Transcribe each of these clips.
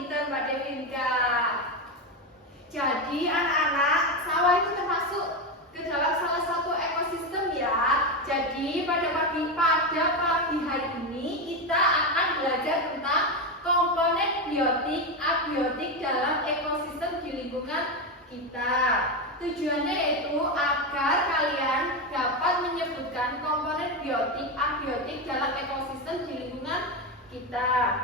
pinter Mbak Devinka. Jadi anak-anak, sawah itu termasuk ke dalam salah satu ekosistem ya. Jadi pada pagi hari ini kita akan belajar tentang komponen biotik, abiotik dalam ekosistem di lingkungan kita. Tujuannya yaitu agar kalian dapat menyebutkan komponen biotik, abiotik dalam ekosistem di lingkungan kita.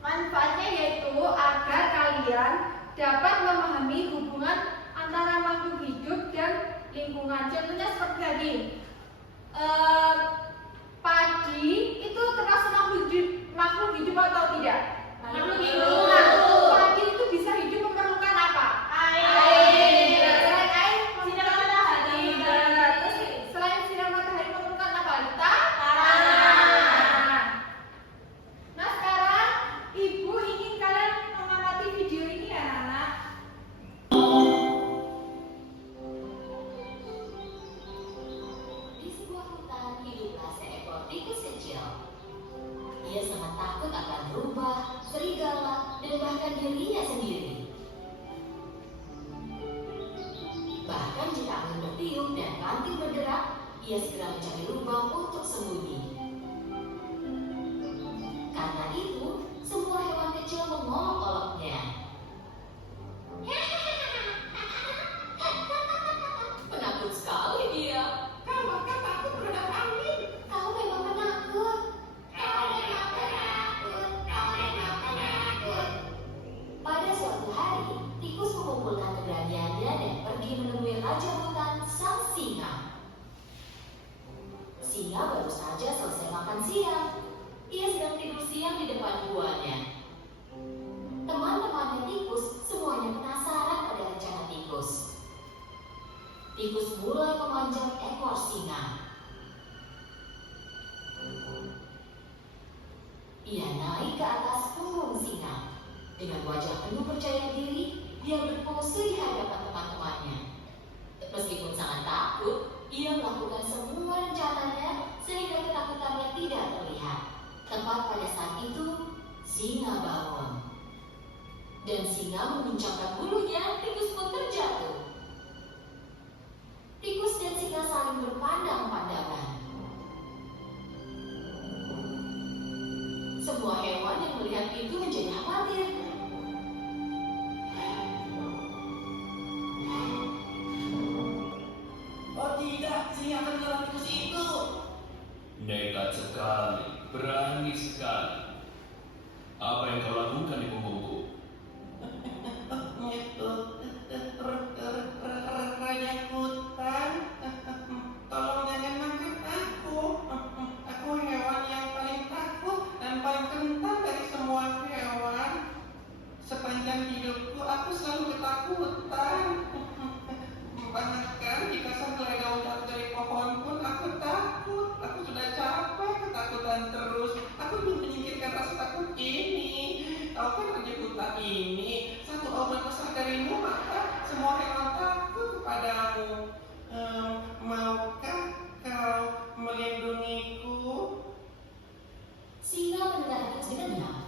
Manfaatnya yaitu agar kalian dapat memahami hubungan antara makhluk hidup dan lingkungan. Contohnya seperti tadi, padi itu termasuk makhluk hidup atau tidak? Makhluk hidup. Nah, padi itu bisa hidup memerlukan apa? Air. Selain air, sinar matahari. Terus selain sinar matahari memerlukan apa? Tanah. Nah, sekarang Ibu ingin kalian mengamati video ini ya, anak. Di sebuah hutan hiduplah seekor tikus kecil. Ia sangat takut akan rubah, serigala, dan bahkan dirinya sendiri. Bahkan jika angin bertiup dan ranting bergerak, ia segera mencari lubang untuk sembunyi. Karena itu, semua hewan kecil mengolok-oloknya. Penakut sekali dia. Kau akan takut terhadap angin. Kau memang penakut. Pada suatu hari, tikus mengumpulkan keberaniannya dan pergi menemui raja hutan, sang singa. Singa baru saja selesai makan siang. Ia sedang tidur siang di depan guanya. Teman-temannya tikus semuanya penasaran pada rencana tikus. Tikus mulai memanjat ekor singa. Ia naik ke atas punggung singa. Dengan wajah penuh percaya diri, dia berpose di hadapan teman-temannya. Meskipun sangat takut, ia melakukan semua rencananya sehingga ketakutannya tidak terlihat. Tepat pada saat itu, singa bangun. Dan singa menguncangkan bulunya, tikus pun terjatuh. Tikus dan singa saling berpandang-pandangan. Semua hewan yang melihat itu menjadi khawatir. Oh tidak, singa akan menyerang tikus itu. Nekat sekali, berani sekali. Apa yang kau lakukan di punggungku? Raja hutan, tolong jangan makan aku. Aku hewan yang paling takut dan paling kentang dari semua hewan. Sepanjang hidupku aku selalu ketakutan. Bahkan jika sehelai daun jatuh dari pohon pun aku takut. Aku sudah capek ketakutan terus. Aku ingin menyingkirkan rasa takut ini. Kau kan raja hutan ini. Satu obat besar darimu maka semua hewan takut kepadamu. Maukah kau melindungiku? Singa mendengar tikus dengan diam.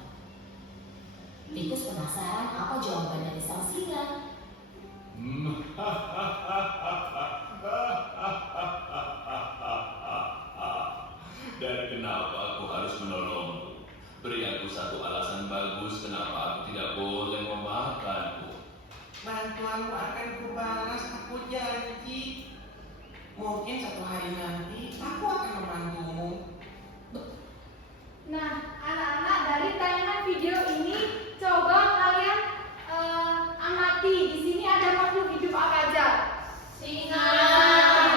Tikus penasaran apa jawaban dari sang singa. Dan kenapa aku harus menolongmu? Beri aku satu alasan bagus kenapa aku tidak boleh memakanmu. Bantuanmu akan kubalas, aku janji. Mungkin satu hari nanti aku akan membantumu. Nah, anak-anak, dari tayangan video ini coba kalian amati. Di sini ada makhluk hidup apa aja? Singa,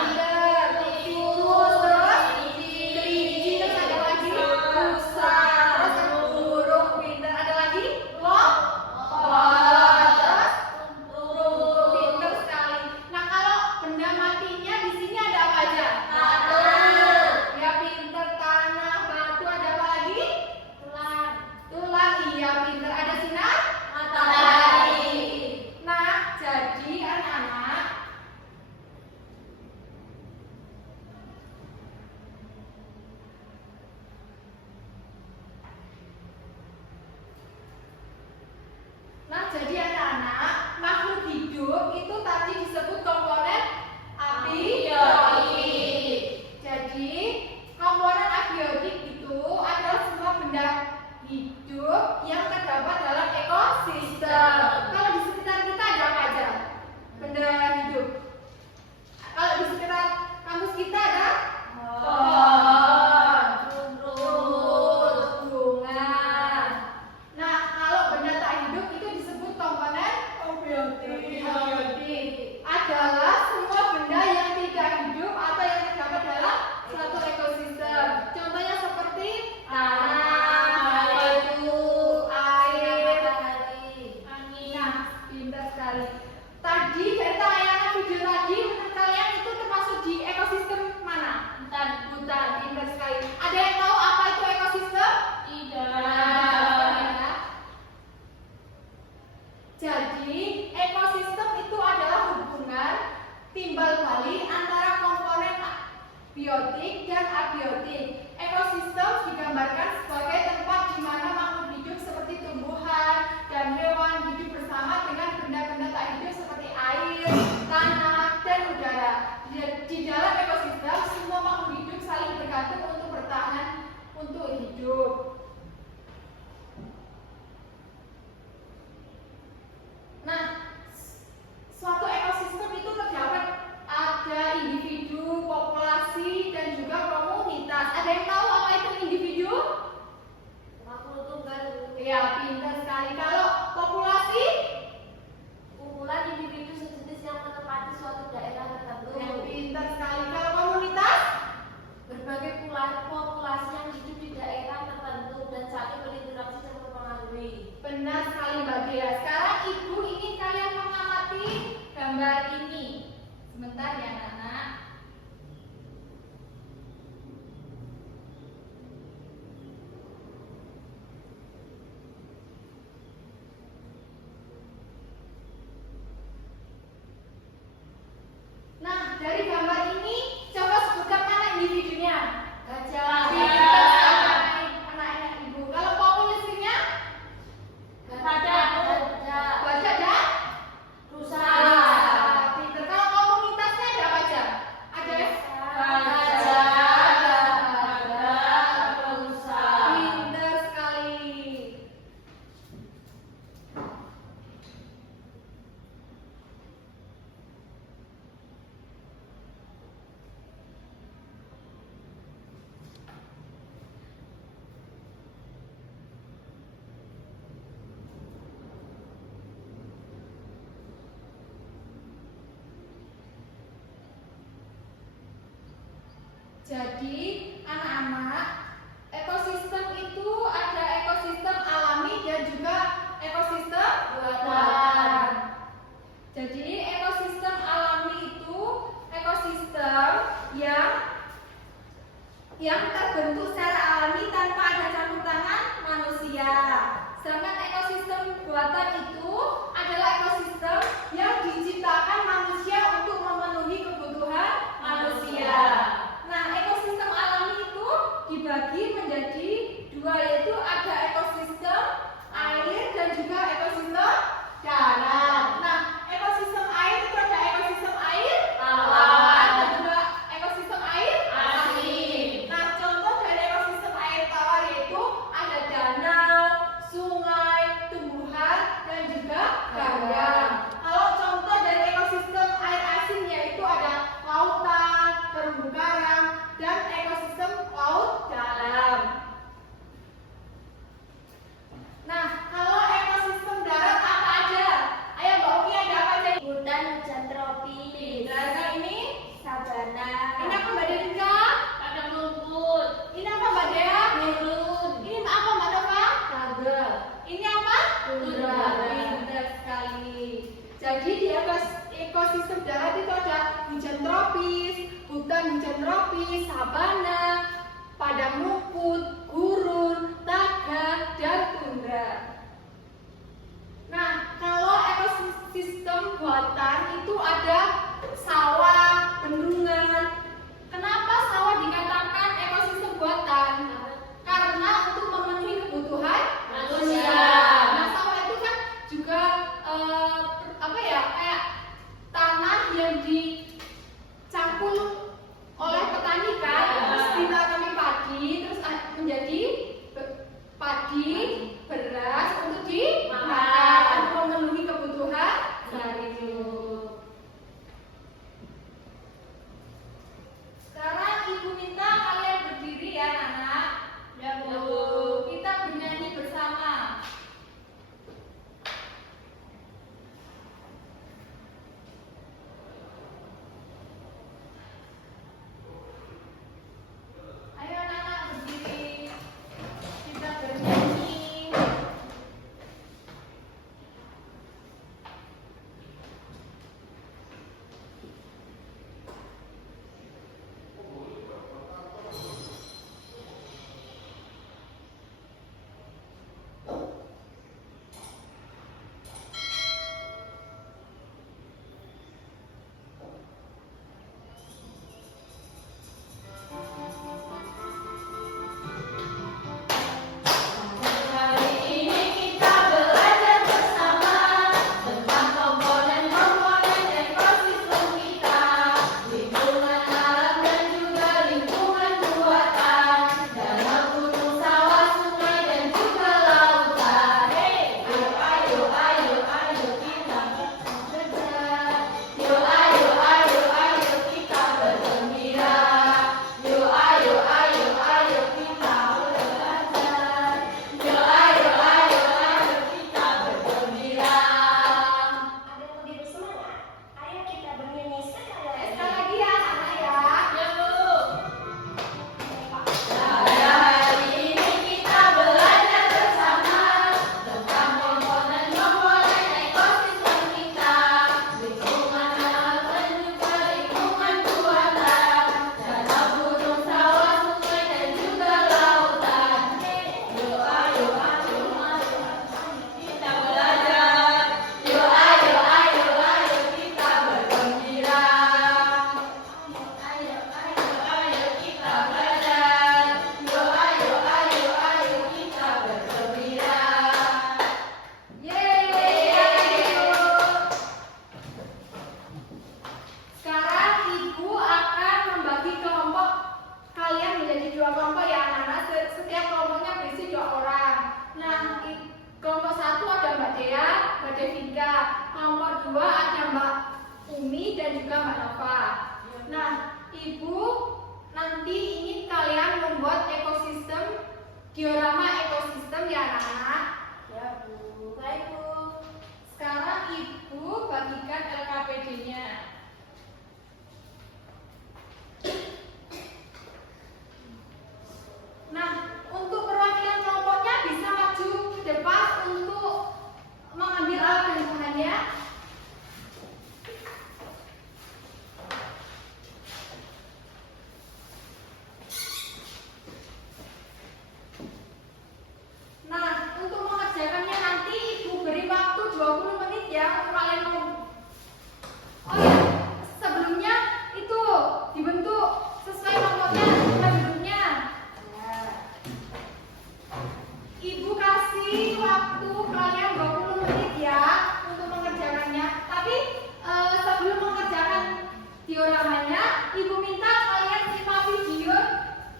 tiger, tikus, terus kelinci, terus ada lagi rusa, terus burung pintar, ada lagi terus burung pintar sekali. Nah, kalau benda matinya di sini ada apa aja? Batu. Ya pintar, tanah, batu, ada apa lagi? Tulang. Tulang, iya pintar. Ada sinar? Nah, jadi anak-anak, makhluk hidup itu tadi disebut komponen abiotik. Jadi, komponen abiotik itu adalah semua benda hidup yang terdapat dalam ekosistem. Kalau di sekitar kita ada apa aja? Benda hidup. Kalau di sekitar kampus kita ada pohon, rumput, bunga. Nah, kalau benda tak hidup itu disebut komponen abiotik. Adalah semua benda yang tidak hidup atau yang terdapat dalam suatu ekosistem. Contohnya seperti tanah, batu, air, angin. Nah, pintar sekali. Tadi dari tayangan video tadi, menurut kalian itu termasuk di ekosistem mana? Hutan. Pintar sekali. Ada yang tahu apa itu ekosistem? Tidak. Jadi, ekosistem itu adalah hubungan timbal balik antara komponen biotik dan abiotik. Ekosistem digambarkan sebagai tempat di mana makhluk hidup seperti tumbuhan dan hewan hidup bersama dengan benda-benda tak hidup seperti air, tanah, dan udara. Di dalam ekosistem, semua makhluk hidup saling bergantung untuk bertahan untuk hidup. Nah, suatu ekosistem itu terdapat ada individu, populasi, dan juga komunitas. Ada yang tahu apa itu individu? Makhluk tunggal. Ya, pintar sekali. Kalau populasi? Kumpulan individu sejenis yang menempati suatu daerah tertentu. Ya, pintar sekali. Kalau komunitas? Berbagai populasi yang hidup di daerah tertentu dan saling berinteraksi dan mempengaruhi. Benar sekali Mbak Dea. Sekarang Ibu ingin kalian mengamati gambar ini. Sebentar ya anak-anak. Nah, dari gambar ini coba sebutkan mana individunya? Gajah. Pintar sekali anak-anak Ibu. Kalau populasinya? Gajah. Baca dan? Rusa. Pintar. Kalau komunitasnya ada apa aja? Ada? Gajah. Rusa. Pintar sekali. Jadi, anak-anak, ekosistem itu ada ekosistem alami dan juga ekosistem buatan. Jadi, ekosistem alami itu ekosistem yang terbentuk secara alami tanpa ada campur tangan manusia. Sedangkan ekosistem buatan itu adalah ekosistem yang diciptakan manusia untuk memenuhi kebutuhan manusia. Nah, ekosistem alami itu dibagi menjadi dua, yaitu ada ekosistem air dan juga ekosistem darat. Nah, ekosistem air itu ada ekosistem air tawar dan juga ekosistem air asin. Nah, contoh dari ekosistem air tawar yaitu ada danau, sungai, tumbuhan, dan juga ganggang. Kalau contoh dari ekosistem air asin yaitu ada lautan, terumbu karang, dan ekosistem laut dalam. Nah, kalau ekosistem darat apa aja? Ayo Mbak Umi, ada apa aja? Hutan hujan tropis. Darat ini? Sabana. Ini apa Mbak Dedika? Padang rumput. Ini apa Mbak Dea? Gurun. Ini apa Mbak Nova? Tangga. Ini apa? Tundra. Pintar sekali. Jadi di ekosistem darat itu ada hujan tropis, hutan hujan tropis, sabana, padang rumput, gurun, tangga, dan tundra. Nah, kalau ekosistem buatan itu ada sawah, bendungan. Kenapa sawah dikatakan ekosistem buatan? Karena untuk memenuhi kebutuhan manusia. Nah, sawah itu kan juga Devika. Kelompok 2 ada Mbak Umi dan juga Mbak Nova. Nah, Ibu nanti ingin kalian membuat ekosistem, diorama ekosistem ya anak-anak. Ya Bu. Baik Bu. Sekarang Ibu bagikan LKPD-nya. Nah, untuk perwakilan kelompoknya bisa maju ke depan untuk mengambil alat dan bahannya. Nah, untuk mengerjakannya nanti Ibu beri waktu 20 menit ya untuk kalian Oh ya, sebelumnya itu dibentuk sesuai kelompoknya, sesuai bentuknya. Ibu kasih waktu kalian 20 menit ya untuk mengerjakannya. Tapi sebelum mengerjakan dioramanya, Ibu minta kalian simak video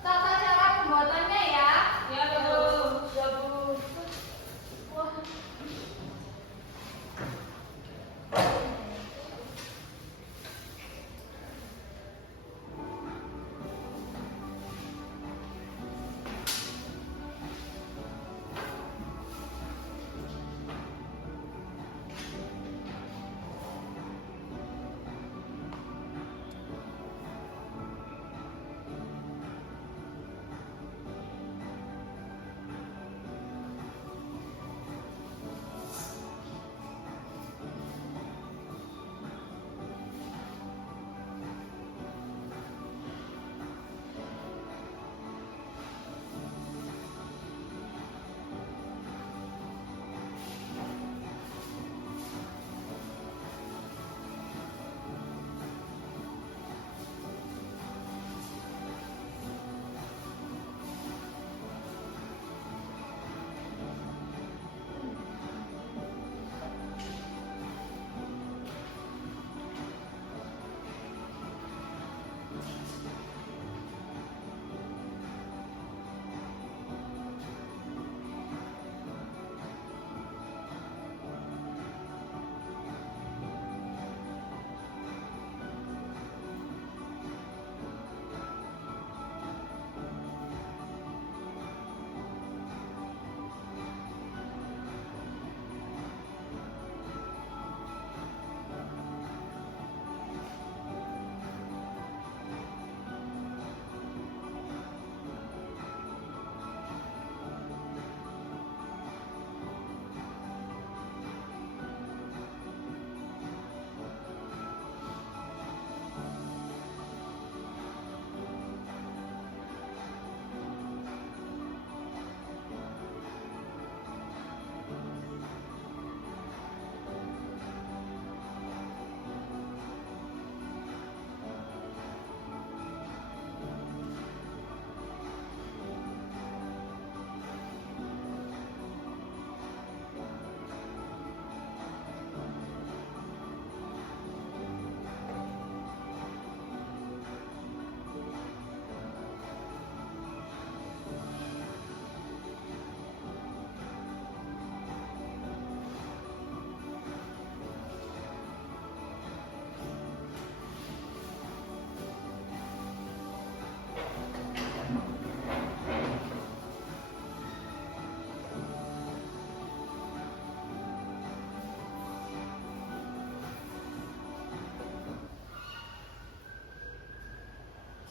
tata cara pembuatannya ya. Ya Bu. Ya Bu. Wah.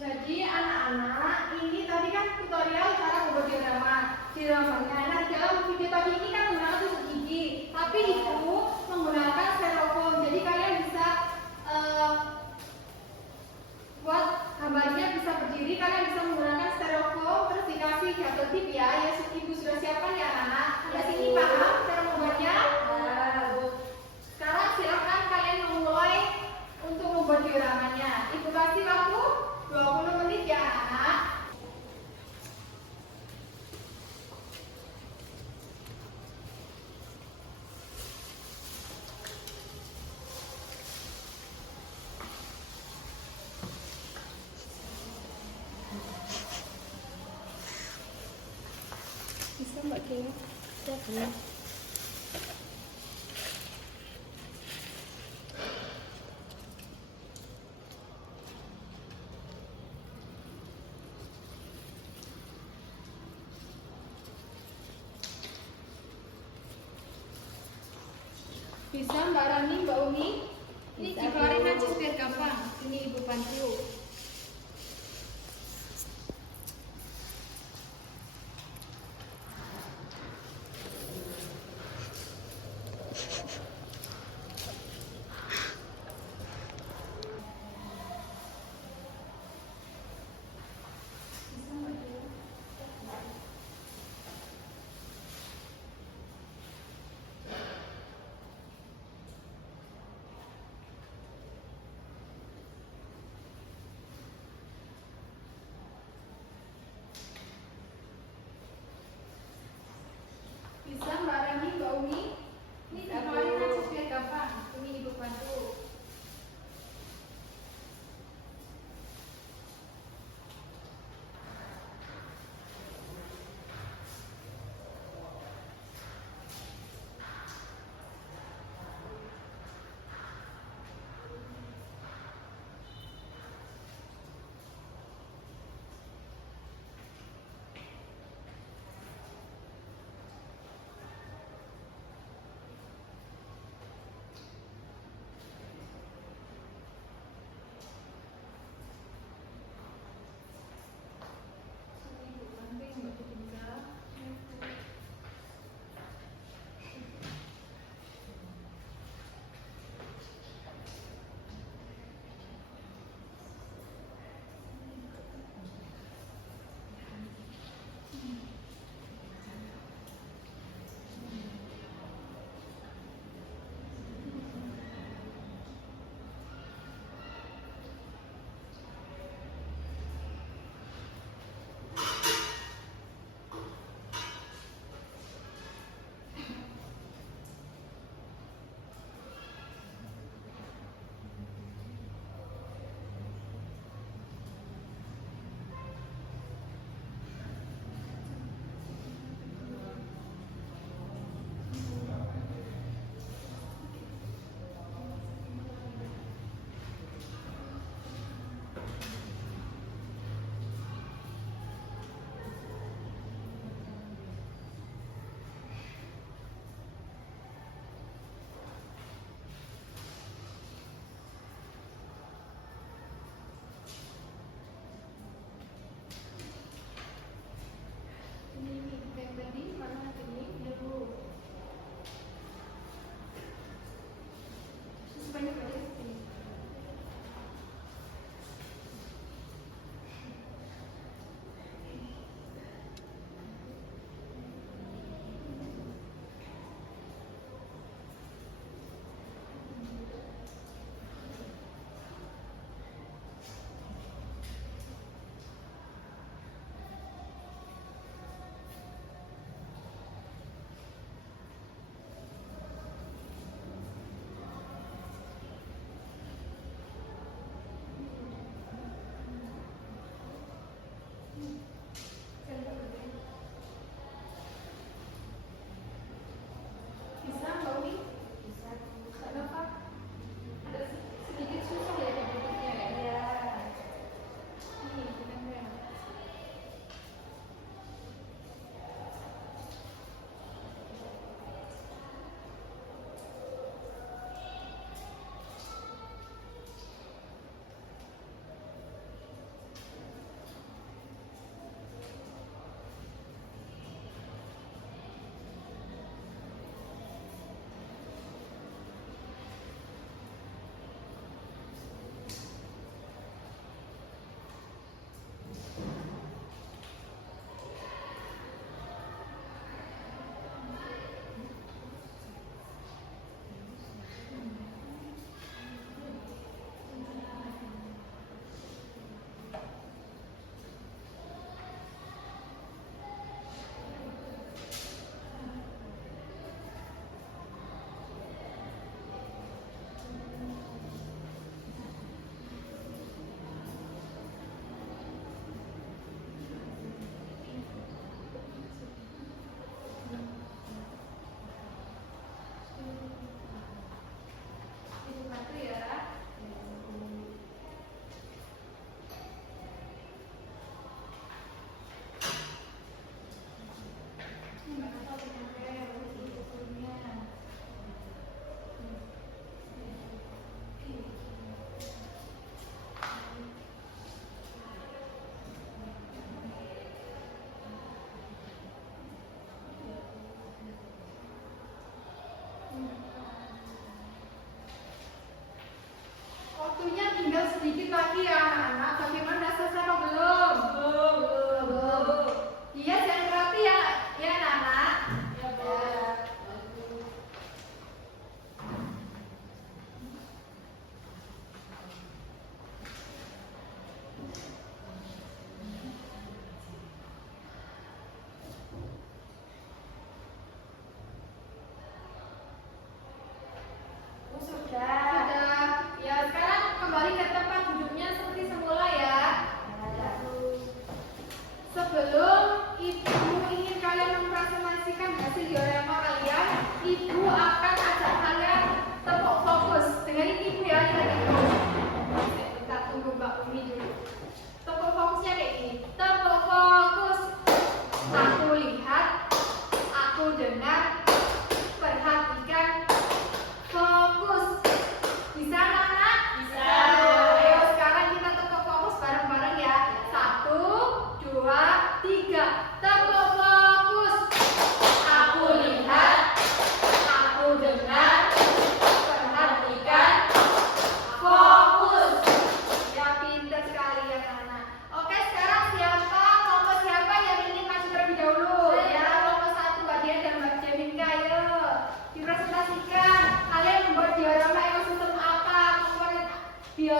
Jadi anak-anak, ini tadi kan tutorial cara membuat dioramanya. Nah, dalam video tadi ini kan menggunakan tusuk gigi, tapi Ibu menggunakan styrofoam. Jadi kalian bisa buat gambarnya bisa berdiri. Kalian bisa menggunakan styrofoam, terus dikasih double tip ya. Ya Ibu sudah siapkan ya anak-anak. Sampai sini paham cara membuatnya? Sekarang silakan kalian memulai untuk membuat dioramanya. Ibu kasih waktu 20 menit ya anak-anak. Bisa Mbak Kira? Bisa. Bisa Mbak Rani, Mbak Umi? Ini Bisa, dikeluarin Bu. aja biar gampang. Ini Ibu bantu.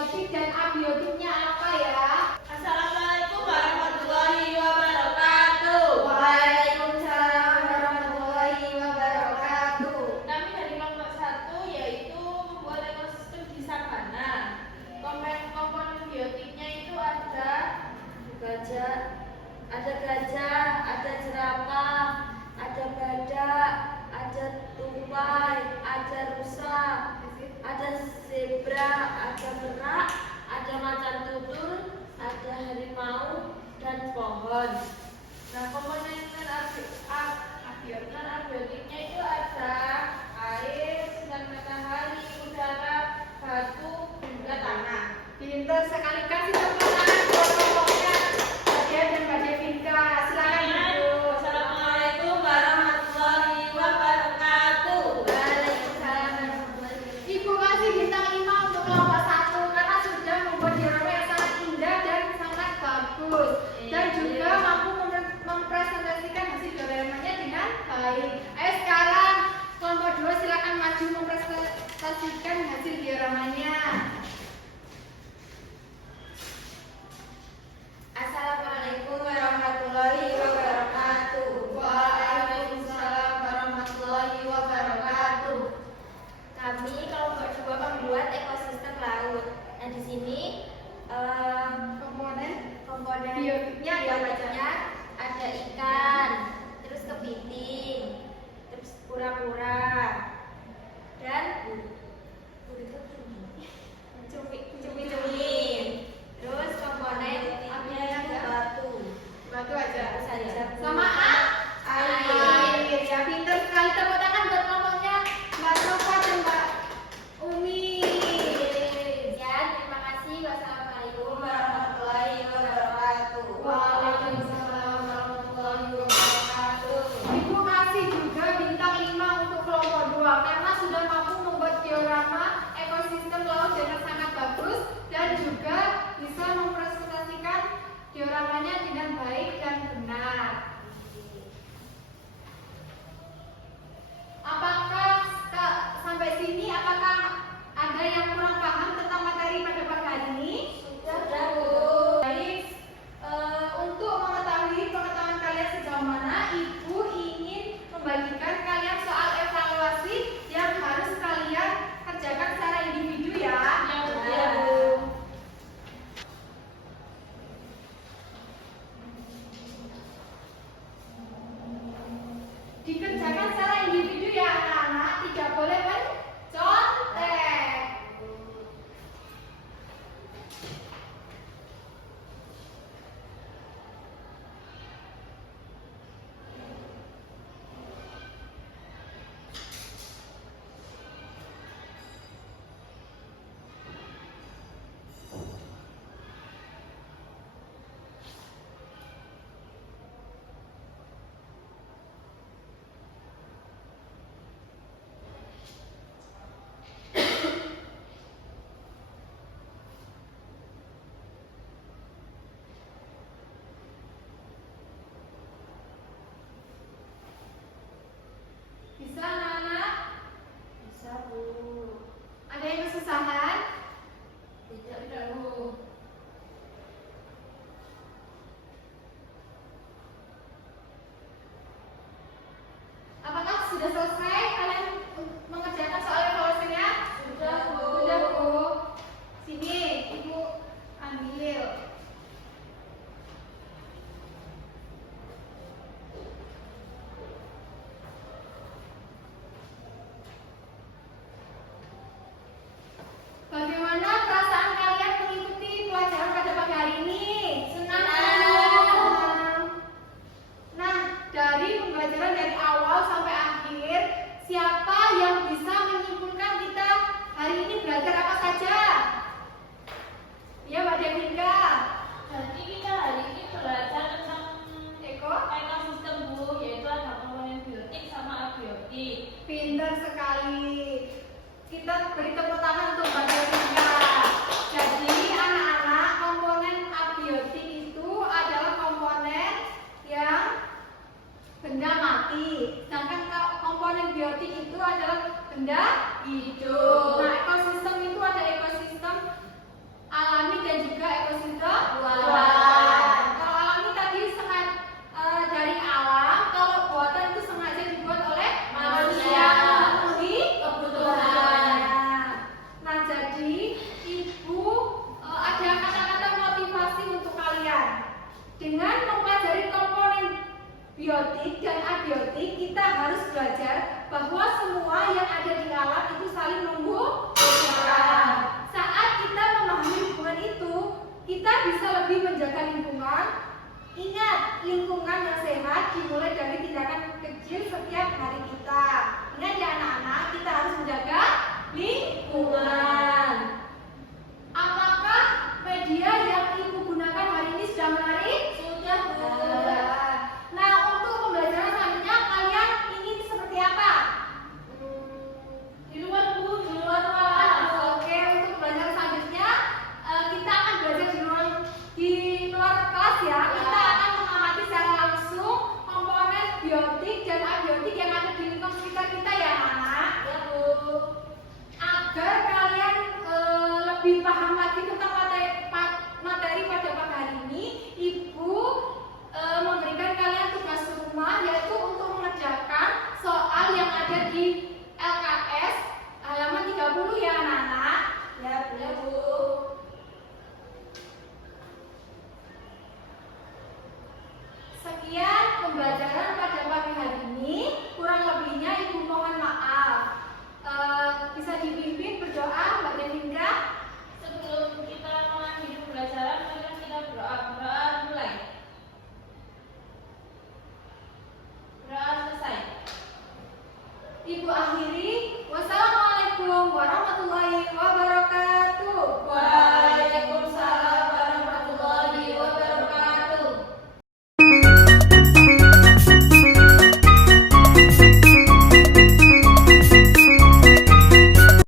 biotik dan abiotiknya apa ya? Assalamualaikum warahmatullahi wabarakatuh. Waalaikumsalam warahmatullahi wabarakatuh. Kami dari kelompok 1 yaitu membuat ekosistem di sabana. Komponen biotiknya itu ada gajah, ada jerapah, ada badak, ada tupai, ada rusa, ada zebra, ada merak, ada macan tutul, ada harimau, dan pohon. Nah, komponen abiotiknya itu ada air, sinar matahari, udara, batu, hingga tanah. Pinter sekali, kasih tepuk tangan buat kelompoknya Nadia dan Mbak Devinka. Silakan Ibu. Assalamualaikum warahmatullahi wabarakatuh. Waalaikumsalam warahmatullahi wabarakatuh. Ibu kasih bintang 5 untuk kelompok 1 karena sudah membuat diorama yang sangat indah dan sangat bagus dan juga mampu mempresentasikan hasil dioramanya dengan baik. Ayo sekarang kelompok 2 silakan maju mempresentasikan hasil dioramanya. Assalamualaikum warahmatullahi wabarakatuh. Waalaikumsalam warahmatullahi wabarakatuh. Kami kelompok 2 membuat ekosistem laut. Nah, di sini komponen Biotiknya ada apa aja? biotiknya ada ikan, terus kepiting, terus kura-kura, dan cumi-cumi. Terus komponen apinya itu batu. Batu aja. Batu saja. Sama air. Ya pinter sekali, tepuk tangan buat kelompoknya Mbak Nova dan Mbak Umi. Ya, terima kasih. Wassalamualaikum warahmatullahi wabarakatuh. Waalaikumsalam warahmatullahi wabarakatuh. Ibu kasih juga bintang 5 untuk kelompok 2 karena sudah mampu membuat diorama ekosistem laut dengan sangat bagus dan juga bisa mempresentasikan dioramanya dengan baik dan benar. Sampai sini apakah ada yang kurang paham tentang materi pada pagi hari ini? Sudah, Bu. Baik, untuk mengetahui pengetahuan kalian sejauh mana, Ibu ingin membagikan kalian soal evaluasi yang harus kalian kerjakan secara individu ya. Ya, Bu. Dikerjakan secara individu ya anak-anak, tidak boleh mencontek. Bisa anak-anak? Bisa, Bu. Ada yang kesusahan? Tidak, Bu. Apakah sudah selesai?